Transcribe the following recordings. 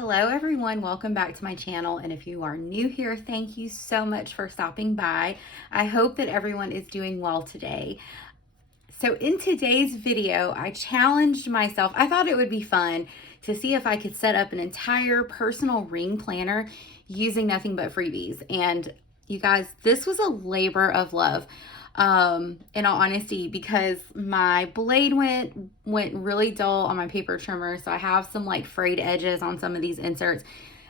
Hello everyone, welcome back to my channel, and if you are new here, thank you so much for stopping by. I hope that everyone is doing well today. So in today's video, I challenged myself. I thought it would be fun to see if I could set up an entire personal ring planner using nothing but freebies. And you guys, this was a labor of love. In all honesty, because my blade went really dull on my paper trimmer, so I have some like frayed edges on some of these inserts.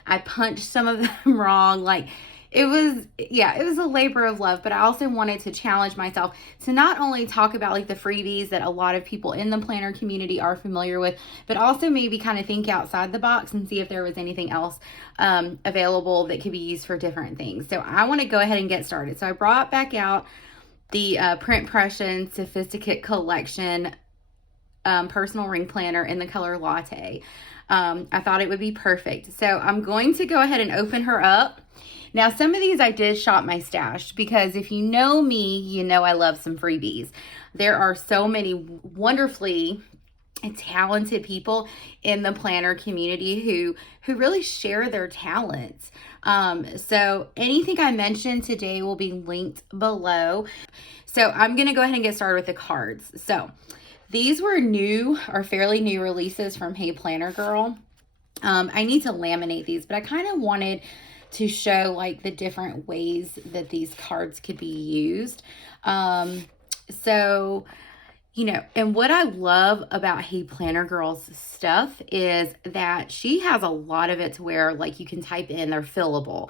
I punched some of them wrong. Like it was a labor of love, but I also wanted to challenge myself to not only talk about like the freebies that a lot of people in the planner community are familiar with, but also maybe kind of think outside the box and see if there was anything else available that could be used for different things. So I want to go ahead and get started. So I brought back out the Print Pression Sophisticate Collection personal ring planner in the color Latte. I thought it would be perfect. So I'm going to go ahead and open her up. Now, some of these I did shop my stash because if you know me, you know I love some freebies. There are so many wonderfully talented people in the planner community who really share their talents. So anything I mentioned today will be linked below. So I'm going to go ahead and get started with the cards. So these were new or fairly new releases from Hey Planner Girl. I need to laminate these, but I kind of wanted to show like the different ways that these cards could be used. You know, and what I love about Hey Planner Girl's stuff is that she has a lot of it to where like you can type in, they're fillable.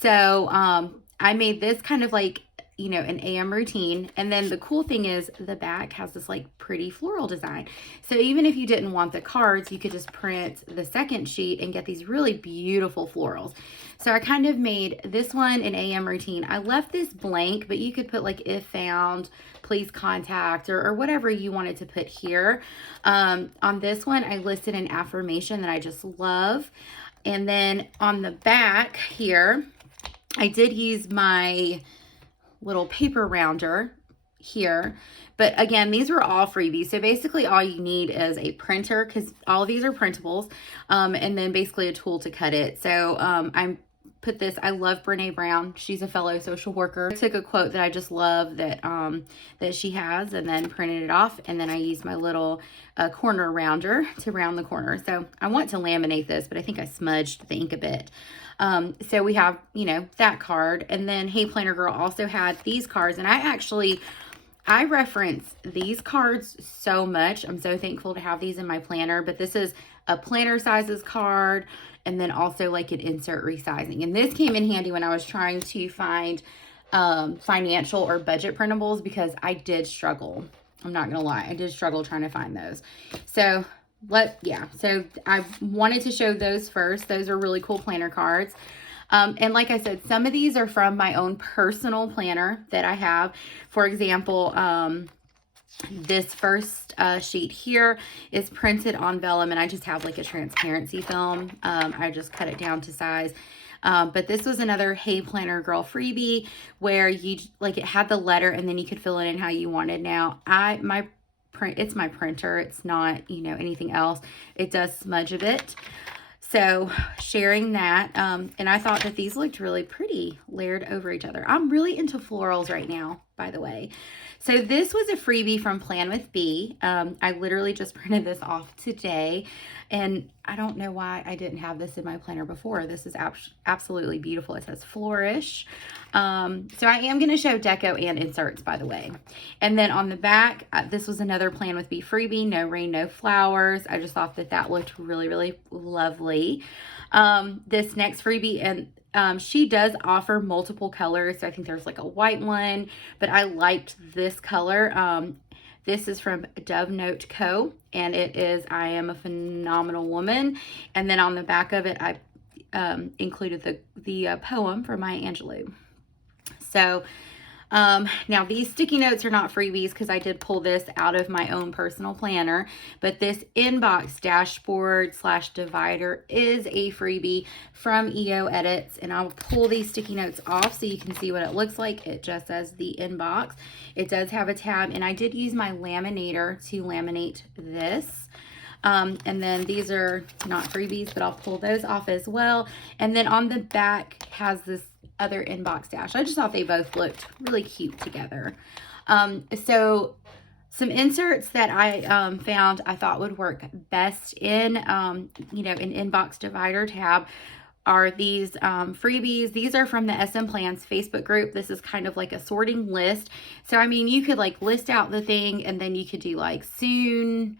So I made this kind of like, you know, an AM routine. And then the cool thing is the back has this like pretty floral design. So even if you didn't want the cards, you could just print the second sheet and get these really beautiful florals. So I kind of made this one an AM routine. I left this blank, but you could put like if found, please contact, or whatever you wanted to put here. On this one, I listed an affirmation that I just love. And then on the back here, I did use my little paper rounder here, but again, these were all freebies. So basically all you need is a printer, because all of these are printables, and then basically a tool to cut it. So I put this, I love Brene Brown, she's a fellow social worker. I took a quote that I just love that that she has, and then printed it off, and then I used my little corner rounder to round the corner. So I want to laminate this, but I think I smudged the ink a bit. So we have, you know, that card, and then Hey Planner Girl also had these cards, and I reference these cards so much. I'm so thankful to have these in my planner, but this is a planner sizes card, and then also like an insert resizing. And this came in handy when I was trying to find financial or budget printables, because I did struggle. I'm not gonna lie, I did struggle trying to find those. So so I wanted to show those first. Those are really cool planner cards. And like I said, some of these are from my own personal planner that I have. For example, this first sheet here is printed on vellum, and I just have like a transparency film. I just cut it down to size. But this was another Hey Planner Girl freebie where you like, it had the letter and then you could fill it in how you wanted. Now it's my printer, it's not, you know, anything else. It does smudge a bit. So sharing that, and I thought that these looked really pretty layered over each other. I'm really into florals right now, by the way. So this was a freebie from Plan with Bee. I literally just printed this off today, and I don't know why I didn't have this in my planner before. This is absolutely beautiful. It says flourish. So I am going to show deco and inserts, by the way. And then on the back, this was another Plan with Bee freebie, no rain, no flowers. I just thought that that looked really, really lovely. This next freebie, and she does offer multiple colors. So I think there's like a white one, but I liked this color. This is from Dove Note Co. And it is, I am a phenomenal woman. And then on the back of it, I included the poem from Maya Angelou. So now these sticky notes are not freebies because I did pull this out of my own personal planner, but this inbox dashboard / divider is a freebie from EO Edits, and I'll pull these sticky notes off so you can see what it looks like. It just says the inbox. It does have a tab, and I did use my laminator to laminate this. And then these are not freebies, but I'll pull those off as well. And then on the back has this other inbox dash. I just thought they both looked really cute together. So some inserts that I found I thought would work best in, you know, an inbox divider tab are these freebies. These are from the SM Plans Facebook group. This is kind of like a sorting list. So, I mean, you could like list out the thing and then you could do like soon,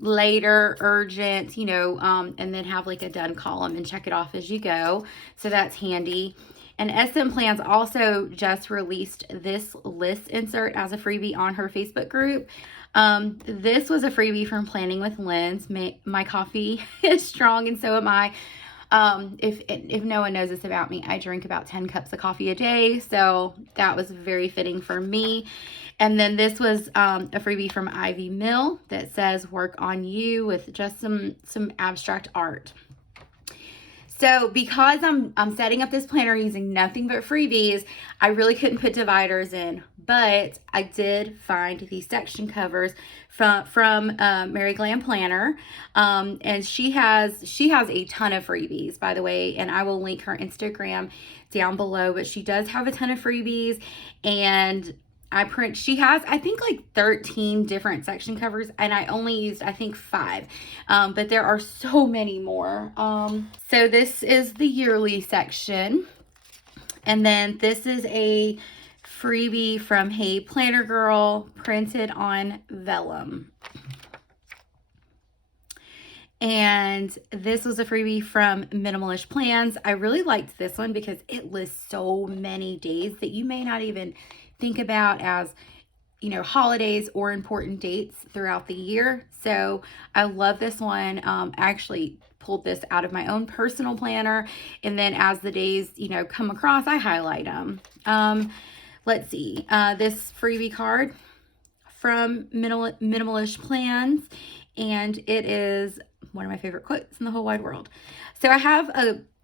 later, urgent, you know, and then have like a done column and check it off as you go. So that's handy. And SM Plans also just released this list insert as a freebie on her Facebook group. This was a freebie from Planning with Lens. My coffee is strong and so am I. If no one knows this about me, I drink about 10 cups of coffee a day. So that was very fitting for me. And then this was a freebie from Ivy Mill that says work on you with just some abstract art. So because I'm setting up this planner using nothing but freebies, I really couldn't put dividers in, but I did find these section covers from Mary Glam Planner, and she has a ton of freebies, by the way, and I will link her Instagram down below. But she does have a ton of freebies, and she has, I think, like 13 different section covers, and I only used, I think, 5. But there are so many more. So this is the yearly section. And then this is a freebie from Hey Planner Girl, printed on vellum. And this was a freebie from Minimalish Plans. I really liked this one because it lists so many days that you may not even think about as, you know, holidays or important dates throughout the year. So I love this one. I actually pulled this out of my own personal planner, and then as the days, you know, come across, I highlight them. Let's see, this freebie card from Minimalish Plans, and it is one of my favorite quotes in the whole wide world. So I have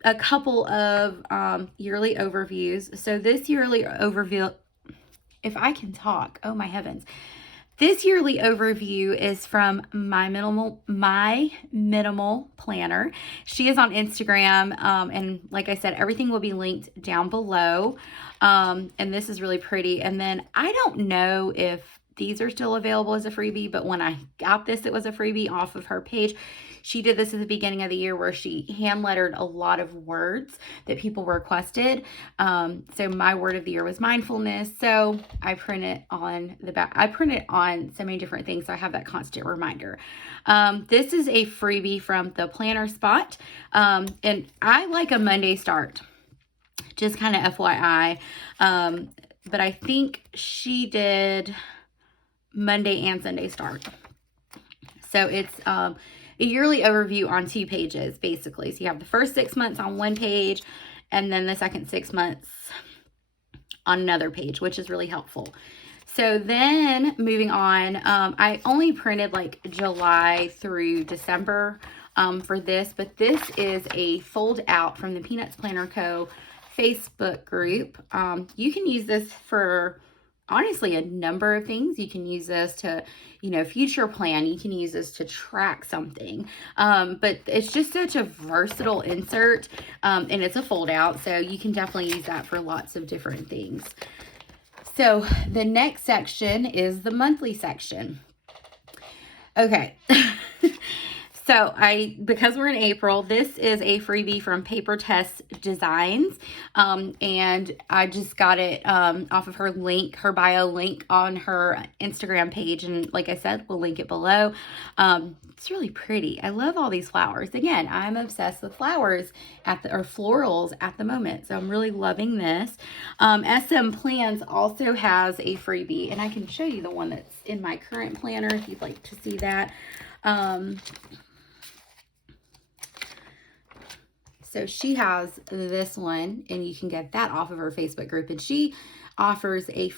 a couple of yearly overviews. So this yearly overview, if I can talk, oh my heavens. This yearly overview is from My Minimal Planner. She is on Instagram, and like I said, everything will be linked down below. And this is really pretty. And then I don't know if these are still available as a freebie, but when I got this, it was a freebie off of her page. She did this at the beginning of the year where she hand lettered a lot of words that people requested. So my word of the year was mindfulness. So I print it on the back. I print it on so many different things, so I have that constant reminder. This is a freebie from the Planner Spot. And I like a Monday start, just kind of FYI. But I think she did Monday and Sunday start. So it's a yearly overview on 2 pages, basically. So you have the first 6 months on one page, and then the second 6 months on another page, which is really helpful. So then moving on, I only printed like July through December for this, but this is a fold out from the Peanuts Planner Co. Facebook group. You can use this for honestly a number of things. You can use this to, you know, future plan. You can use this to track something. But it's just such a versatile insert, and it's a fold out, so you can definitely use that for lots of different things. So the next section is the monthly section. Okay. So because we're in April, this is a freebie from Paper Test Designs. And I just got it off of her link, her bio link on her Instagram page. And like I said, we'll link it below. It's really pretty. I love all these flowers. Again, I'm obsessed with flowers or florals at the moment. So I'm really loving this. SM Plans also has a freebie, and I can show you the one that's in my current planner if you'd like to see that. So she has this one, and you can get that off of her Facebook group, and she offers a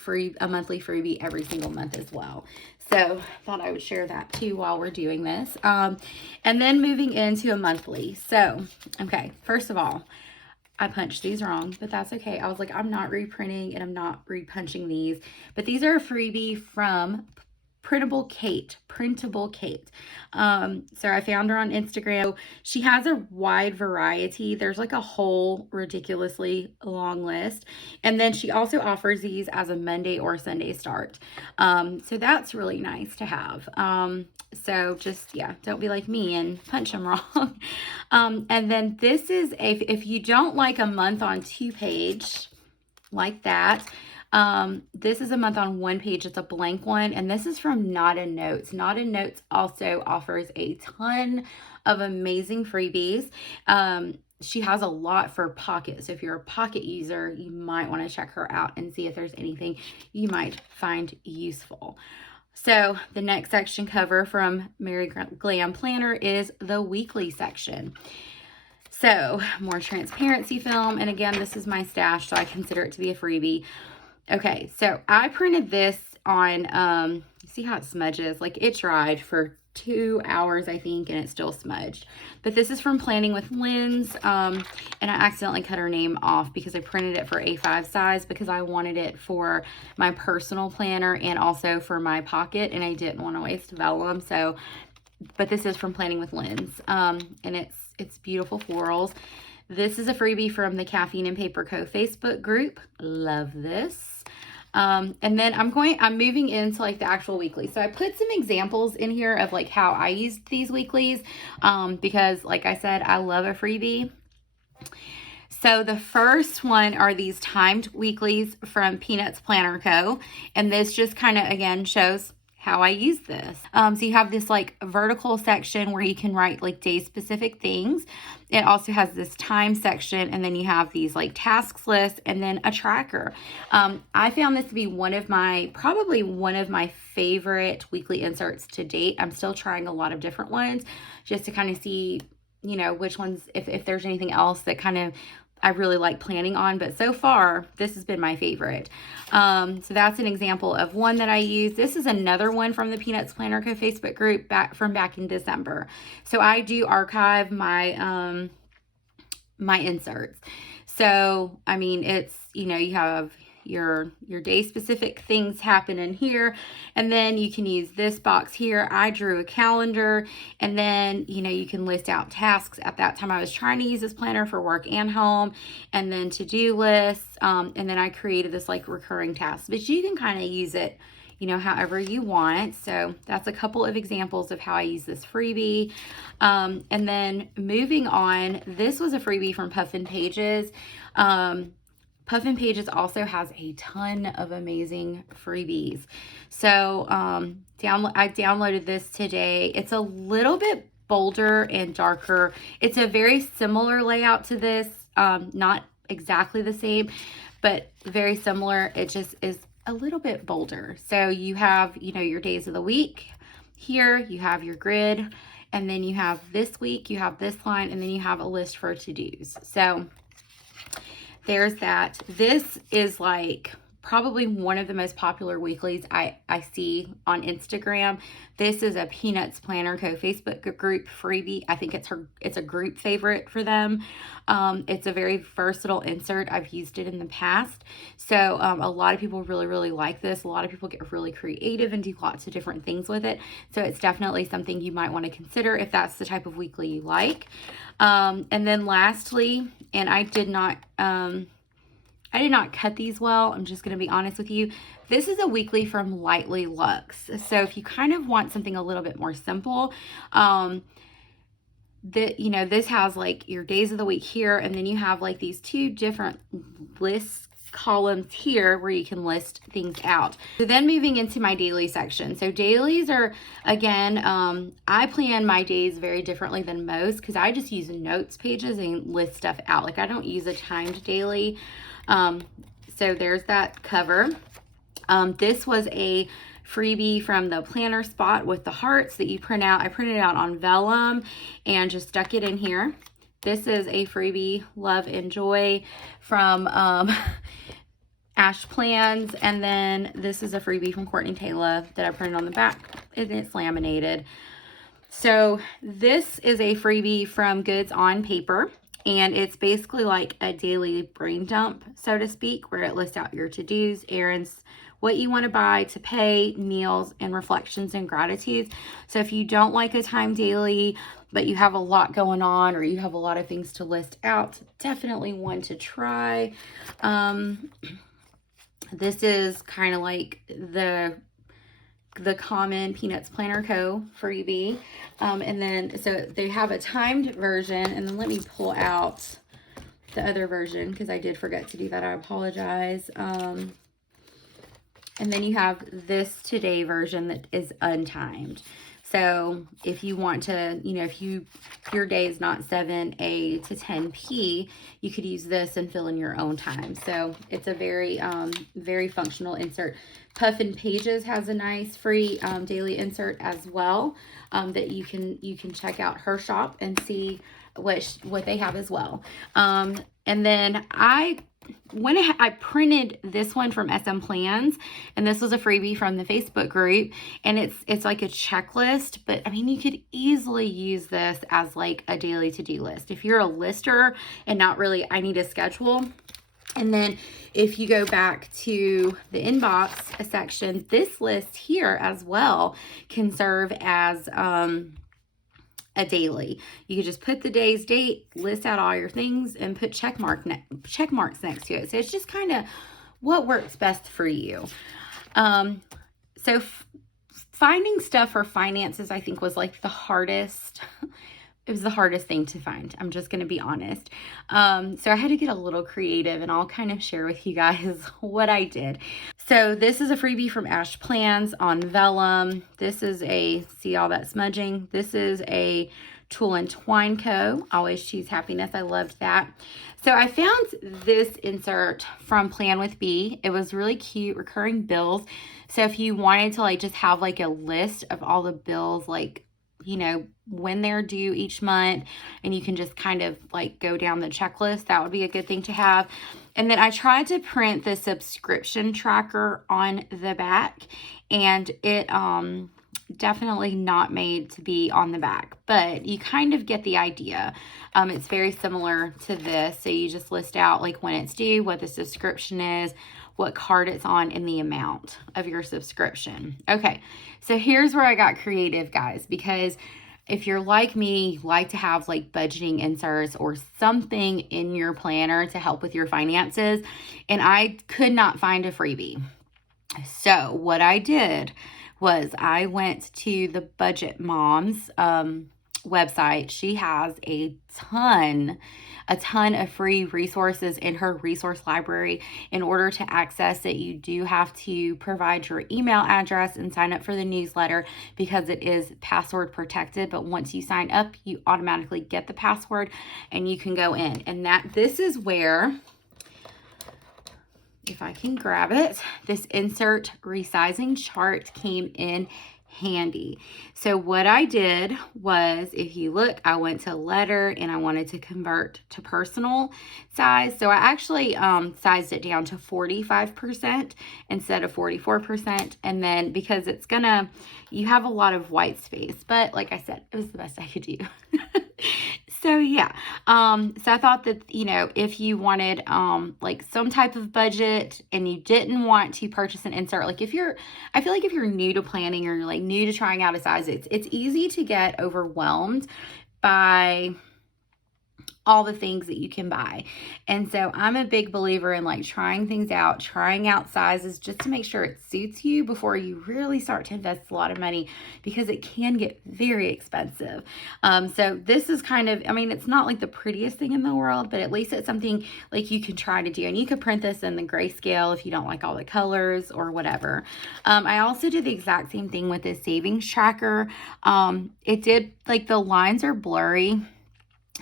monthly freebie every single month as well. So thought I would share that too while we're doing this. And then moving into a monthly. So, okay, first of all, I punched these wrong, but that's okay. I was like, I'm not reprinting and I'm not repunching these, but these are a freebie from Printable Kate. So I found her on Instagram. She has a wide variety. There's like a whole ridiculously long list. And then she also offers these as a Monday or Sunday start. So that's really nice to have. So just, yeah, don't be like me and punch them wrong. And then this is if you don't like a month on 2-page like that, this is a month on 1 page. It's a blank one. And this is from Not in Notes. Not in Notes also offers a ton of amazing freebies. She has a lot for Pocket. So if you're a Pocket user, you might want to check her out and see if there's anything you might find useful. So the next section cover from Mary Glam Planner is the weekly section. So more transparency film. And again, this is my stash, so I consider it to be a freebie. Okay, so I printed this on, see how it smudges? Like it dried for 2 hours, I think, and it's still smudged. But this is from Planning with Lens, and I accidentally cut her name off because I printed it for A5 size because I wanted it for my personal planner and also for my Pocket, and I didn't want to waste vellum. So, but this is from Planning with Lens, and it's beautiful florals. This is a freebie from the Caffeine and Paper Co. Facebook group. Love this. And then I'm moving into like the actual weekly. So I put some examples in here of like how I used these weeklies, because like I said, I love a freebie. So the first one are these timed weeklies from Peanuts Planner Co. And this just kind of, again, shows how I use this. So you have this like vertical section where you can write like day specific things. It also has this time section, and then you have these like tasks lists and then a tracker. I found this to be probably one of my favorite weekly inserts to date. I'm still trying a lot of different ones just to kind of see, you know, which ones, if there's anything else that kind of I really like planning on, but so far this has been my favorite. So that's an example of one that I use. This is another one from the Peanuts Planner Co. Facebook group back in December. So I do archive my my inserts. So I mean, it's, you know, you have your day specific things happen in here, and then you can use this box here. I drew a calendar, and then, you know, you can list out tasks. At that time I was trying to use this planner for work and home, and then to-do lists, and then I created this like recurring tasks, but you can kind of use it, you know, however you want. So that's a couple of examples of how I use this freebie. And then moving on, this was a freebie from Puffin Pages. Puffin Pages also has a ton of amazing freebies. So I downloaded this today. It's a little bit bolder and darker. It's a very similar layout to this, not exactly the same, but very similar. It just is a little bit bolder. So you have, you know, your days of the week here, you have your grid, and then you have this week, you have this line, and then you have a list for to-dos. So there's that. This is like probably one of the most popular weeklies I see on Instagram. This is a Peanuts Planner Co. Facebook group freebie. I think it's a group favorite for them. It's a very versatile insert. I've used it in the past. So a lot of people really, really like this. A lot of people get really creative and do lots of different things with it. So it's definitely something you might want to consider if that's the type of weekly you like. And then lastly, and I did not cut these well. I'm just going to be honest with you. This is a weekly from Lightly Luxe. So if you kind of want something a little bit more simple, you know, this has like your days of the week here, and then you have like these two different list columns here where you can list things out. So then moving into my daily section. So dailies are, again, I plan my days very differently than most because I just use notes pages and list stuff out. Like I don't use a timed daily. So there's that cover. This was a freebie from the planner spot with the hearts that you print out. I printed it out on vellum and just stuck it in here. This is a freebie, Love and Joy, from Ash Plans. And then this is a freebie from Courtney Taylor that I printed on the back, and it's laminated. So this is a freebie from Goods on Paper. And it's basically like a daily brain dump, so to speak, where it lists out your to-dos, errands, what you want to buy, to pay, meals, and reflections and gratitudes. So if you don't like a time daily, but you have a lot going on or you have a lot of things to list out, definitely one to try. This is kind of like the common Peanuts Planner Co. freebie. And then, so they have a timed version, and then let me pull out the other version because I did forget to do that. I apologize. And then you have this today version that is untimed. So if you want to, you know, if your day is not 7 a to 10 p, you could use this and fill in your own time. So it's a very, very functional insert. Puffin Pages has a nice free daily insert as well, that you can check out her shop and see what they have as well. And then I printed this one from SM Plans, and this was a freebie from the Facebook group, and it's like a checklist, but I mean, you could easily use this as like a daily to-do list. If you're a lister and not really, I need a schedule. And then if you go back to the inbox section, this list here as well can serve as a daily. You could just put the day's date, list out all your things, and put check marks next to it. So it's just kind of what works best for you. So finding stuff for finances, I think, was like the hardest. It was the hardest thing to find. I'm just going to be honest. So I had to get a little creative, and I'll kind of share with you guys what I did. So this is a freebie from Ash Plans on vellum. This is see all that smudging? This is a Tool and Twine Co. Always Choose Happiness. I loved that. So I found this insert from Plan with B. It was really cute, recurring bills. So if you wanted to like just have like a list of all the bills, like, you know, when they're due each month, and you can just kind of like go down the checklist, that would be a good thing to have. And then I tried to print the subscription tracker on the back, and it definitely not made to be on the back, but you kind of get the idea. It's very similar to this. So you just list out like when it's due, what the subscription is, what card it's on, and the amount of your subscription. Okay, so here's where I got creative, guys, because if you're like me, you like to have like budgeting inserts or something in your planner to help with your finances, and I could not find a freebie. So what I did was I went to the Budget Moms website. She has a ton of free resources in her resource library. In order to access it, you do have to provide your email address and sign up for the newsletter because it is password protected. But once you sign up, you automatically get the password and you can go in. And this is where, if I can grab it, this insert resizing chart came in handy. So what I did was, if you look, I went to letter and I wanted to convert to personal size. So I actually sized it down to 45% instead of 44%. And then because you have a lot of white space, but like I said, it was the best I could do. So yeah, so I thought that, you know, if you wanted like some type of budget and you didn't want to purchase an insert, like I feel like if you're new to planning or you're like new to trying out a size, it's easy to get overwhelmed by all the things that you can buy. And so I'm a big believer in like trying things out, trying out sizes just to make sure it suits you before you really start to invest a lot of money, because it can get very expensive. So this is kind of, I mean, it's not like the prettiest thing in the world, but at least it's something like you can try to do. And you could print this in the grayscale if you don't like all the colors or whatever. I also did the exact same thing with this savings tracker. It did, like, the lines are blurry.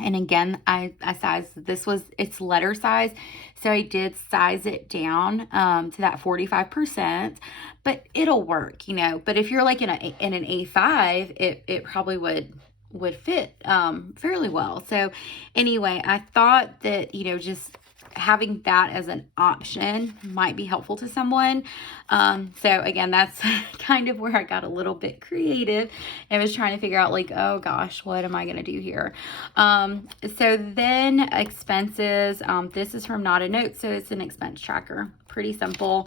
And again, I sized, it's letter size. So I did size it down to that 45%, but it'll work, you know. But if you're like in an A5, it probably would fit fairly well. So anyway, I thought that, you know, just having that as an option might be helpful to someone. So again, that's kind of where I got a little bit creative and was trying to figure out like, oh gosh, what am I going to do here? So then expenses, this is from Not a Note. So it's an expense tracker, pretty simple.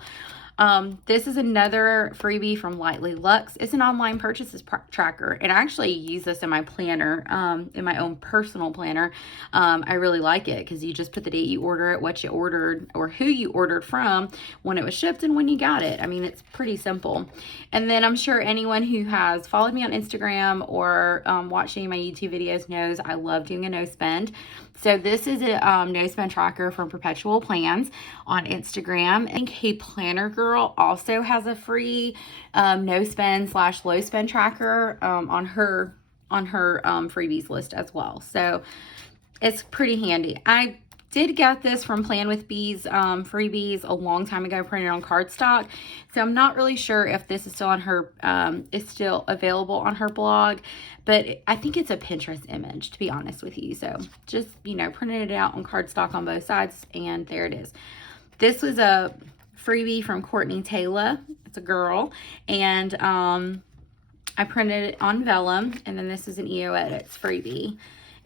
This is another freebie from Lightly Lux. It's an online purchases tracker, and I actually use this in my planner, in my own personal planner. I really like it because you just put the date you order it, what you ordered, or who you ordered from, when it was shipped, and when you got it. I mean, it's pretty simple. And then I'm sure anyone who has followed me on Instagram or watched any of my YouTube videos knows I love doing a no spend. So this is a no spend tracker from Perpetual Plans on Instagram. And Hey Planner Girl also has a free no spend / low spend tracker on her freebies list as well. So it's pretty handy. I did get this from Plan with Bees freebies a long time ago, printed on cardstock. So I'm not really sure if this is still on her, is still available on her blog, but I think it's a Pinterest image, to be honest with you. So just, you know, printed it out on cardstock on both sides, and there it is. This was a freebie from Courtney Taylor. It's a girl, and I printed it on vellum, and then this is an EO Edits freebie.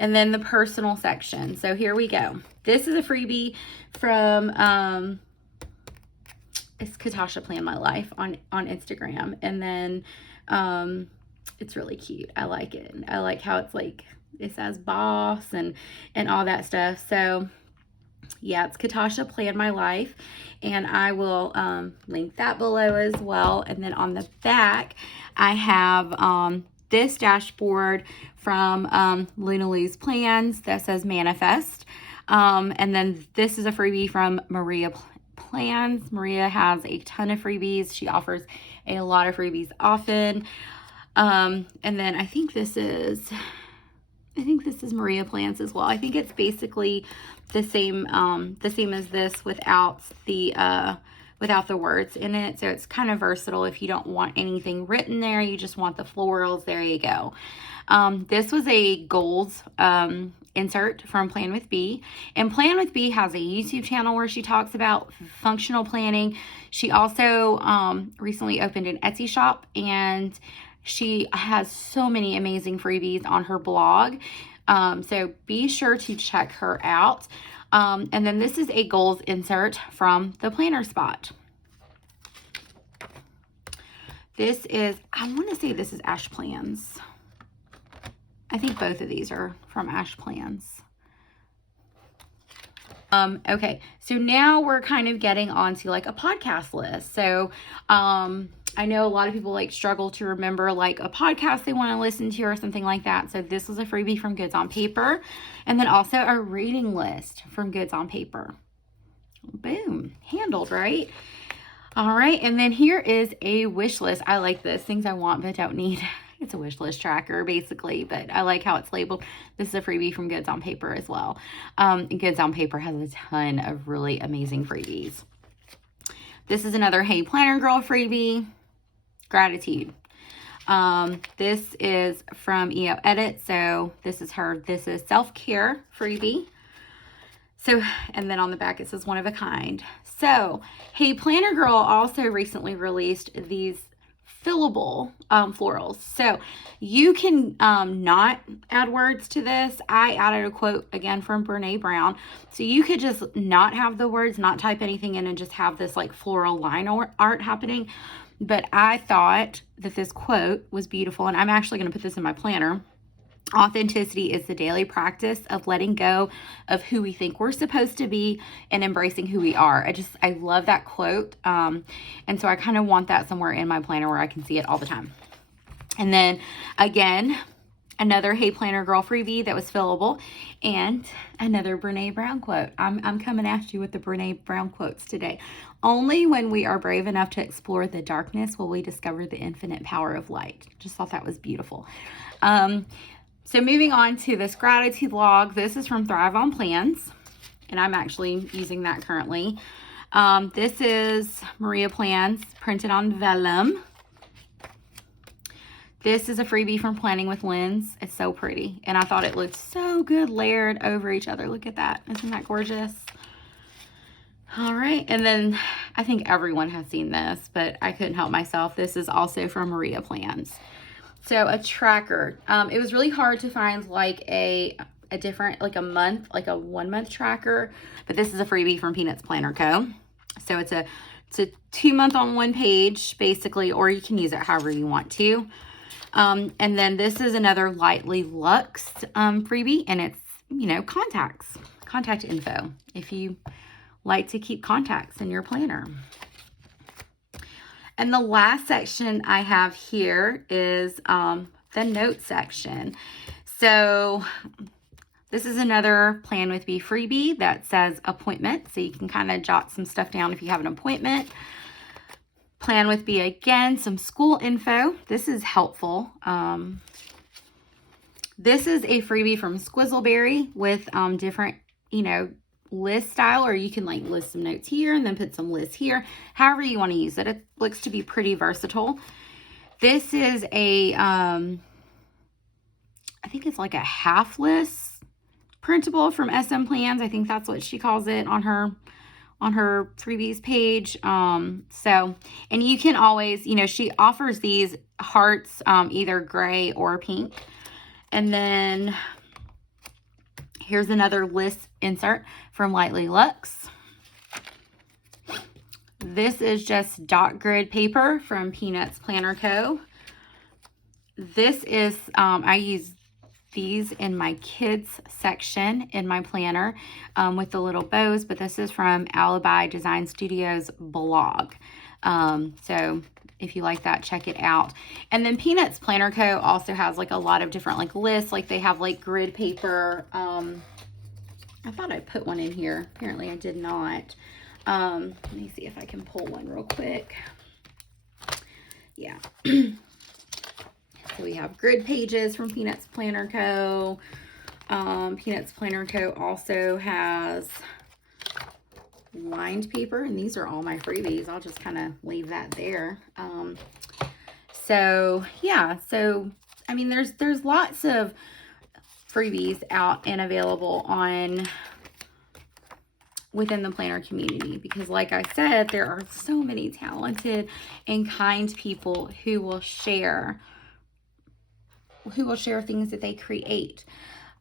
And then the personal section. So here we go. This is a freebie from, it's Katasha Plan My Life on Instagram. And then it's really cute. I like it. I like how it's like, it says boss and all that stuff. So yeah, it's Katasha Plan My Life. And I will link that below as well. And then on the back, I have this dashboard from Luna Lou's Plans that says Manifest. And then this is a freebie from Maria Plans. Maria has a ton of freebies. She offers a lot of freebies often. And then I think this is Maria Plans as well. I think it's basically the same as this without the words in it. So it's kind of versatile. If you don't want anything written there, you just want the florals, there you go. This was a goals insert from Plan with Bee. And Plan with Bee has a YouTube channel where she talks about functional planning. She also recently opened an Etsy shop, and she has so many amazing freebies on her blog. So be sure to check her out. And then this is a goals insert from the Planner Spot. This is, I want to say this is Ash Plans. I think both of these are from Ash Plans. Okay, so now we're kind of getting onto like a podcast list. So, I know a lot of people like struggle to remember like a podcast they want to listen to or something like that. So this was a freebie from Goods on Paper, and then also a reading list from Goods on Paper. Boom, handled, right? All right, and then here is a wish list. I like this, things I want but don't need. It's a wish list tracker basically, but I like how it's labeled. This is a freebie from Goods on Paper as well. Goods on Paper has a ton of really amazing freebies. This is another Hey Planner Girl freebie. Gratitude. This is from EO Edit. So this is her. This is self-care freebie. So, and then on the back it says one of a kind. So, Hey Planner Girl also recently released these fillable florals. So you can not add words to this. I added a quote again from Brene Brown. So you could just not have the words, not type anything in, and just have this like floral line art happening. But I thought that this quote was beautiful, and I'm actually going to put this in my planner. Authenticity is the daily practice of letting go of who we think we're supposed to be and embracing who we are. I love that quote. And so I kind of want that somewhere in my planner where I can see it all the time. And then again, another Hey Planner Girl freebie that was fillable, and another Brene Brown quote. I'm coming at you with the Brene Brown quotes today. Only when we are brave enough to explore the darkness will we discover the infinite power of light. Just thought that was beautiful. So moving on to this gratitude log. This is from Thrive on Plans, and I'm actually using that currently. This is Maria Plans, printed on vellum. This is a freebie from Planning with Lens. It's so pretty, and I thought it looked so good layered over each other. Look at that. Isn't that gorgeous? All right, and then I think everyone has seen this, but I couldn't help myself. This is also from Maria Plans. So a tracker. It was really hard to find like a different, like a month, like a 1 month tracker, but this is a freebie from Peanuts Planner Co. So it's a It's a 2-month on one page, basically, or you can use it however you want to. And then this is another Lightly Luxe freebie, and it's, you know, contact info, if you like to keep contacts in your planner. And the last section I have here is the note section. So this is another Plan With Me freebie that says appointment. So you can kind of jot some stuff down if you have an appointment. Plan With Me again, some school info. This is helpful. This is a freebie from Squizzleberry with different, you know, list style, or you can like list some notes here and then put some lists here, however you want to use it. It looks to be pretty versatile. This is a I think it's like a half list printable from SM Plans. I think that's what she calls it on her freebies page. So, and you can always, you know, she offers these hearts either gray or pink. And then here's another list insert from Lightly Luxe. This is just dot grid paper from Peanuts Planner Co. This is, I use these in my kids section in my planner with the little bows, but this is from Alibi Design Studios blog. So if you like that, check it out. And then Peanuts Planner Co. also has like a lot of different like lists. Like they have like grid paper. I thought I put one in here. Apparently I did not. Let me see if I can pull one real quick. Yeah. So we have grid pages from Peanuts Planner Co. Peanuts Planner Co. also has lined paper, and these are all my freebies. I'll just kind of leave that there. So yeah, so I mean there's lots of freebies out and available within the planner community, because like I said, there are so many talented and kind people who will share things that they create.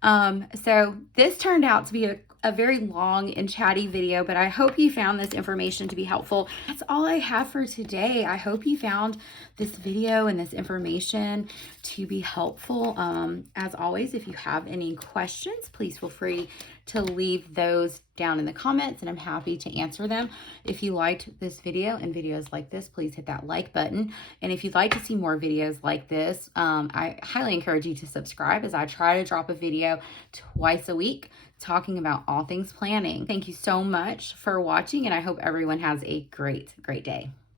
So this turned out to be a very long and chatty video, but I hope you found this information to be helpful. That's all I have for today. I hope you found this video and this information to be helpful. As always, if you have any questions, please feel free to leave those down in the comments, and I'm happy to answer them. If you liked this video and videos like this, please hit that like button. And if you'd like to see more videos like this, I highly encourage you to subscribe, as I try to drop a video twice a week talking about all things planning. Thank you so much for watching, and I hope everyone has a great day.